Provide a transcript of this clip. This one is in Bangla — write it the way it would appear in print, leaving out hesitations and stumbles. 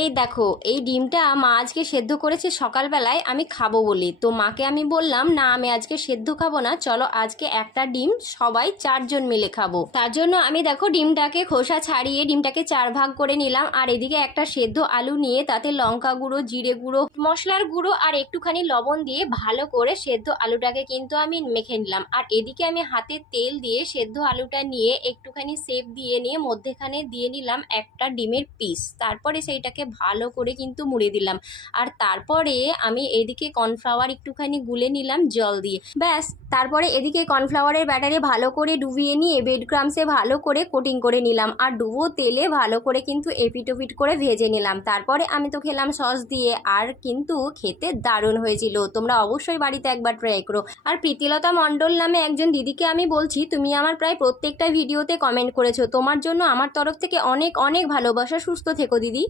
এই দেখো, এই ডিমটা মা আজকে সেদ্ধ করেছে সকালবেলায় আমি খাবো বলে। তো মাকে আমি বললাম না, আমি আজকে সেদ্ধ খাবো না, চলো আজকে একটা ডিম সবাই 4জন মিলে খাবো। তার জন্য আমি দেখো ডিমটাকে খোসা ছাড়িয়ে ডিমটাকে 4 ভাগ করে নিলাম। আর এদিকে একটা সেদ্ধ আলু নিয়ে তাতে লঙ্কা গুঁড়ো, জিরে গুঁড়ো, মশলার গুঁড়ো আর একটুখানি লবণ দিয়ে ভালো করে সেদ্ধ আলুটাকে কিন্তু আমি মেখে নিলাম। আর এদিকে আমি হাতে তেল দিয়ে সেদ্ধ আলুটা নিয়ে একটুখানি সেপ দিয়ে নিয়ে মধ্যেখানে দিয়ে নিলাম একটা ডিমের পিস। তারপরে সেইটাকে ভালো করে কিন্তু মুড়ে দিলাম। আর তারপরে আমি এদিকে কর্নফ্লাওয়ার একটুখানি গুলে নিলাম জল দিয়ে, ব্যাস। তারপরে এদিকে কর্নফ্লাওয়ারের ব্যাটারে ভালো করে ডুবিয়ে নিয়ে ব্রেড ক্রামসে ভালো করে কোটিং করে নিলাম। আর ডুবো তেলে ভালো করে কিন্তু এপিটোপিট করে ভেজে নিলাম। তারপরে আমি তো খেলাম সস দিয়ে, আর কিন্তু খেতে দারুণ হয়েছিল। তোমরা অবশ্যই বাড়িতে একবার ট্রাই করো। আর প্রীতিলতা মণ্ডল নামে একজন দিদিকে আমি বলছি, তুমি আমার প্রায় প্রত্যেকটা ভিডিওতে কমেন্ট করেছো, তোমার জন্য আমার তরফ থেকে অনেক অনেক ভালোবাসা। সুস্থ থেকো দিদি।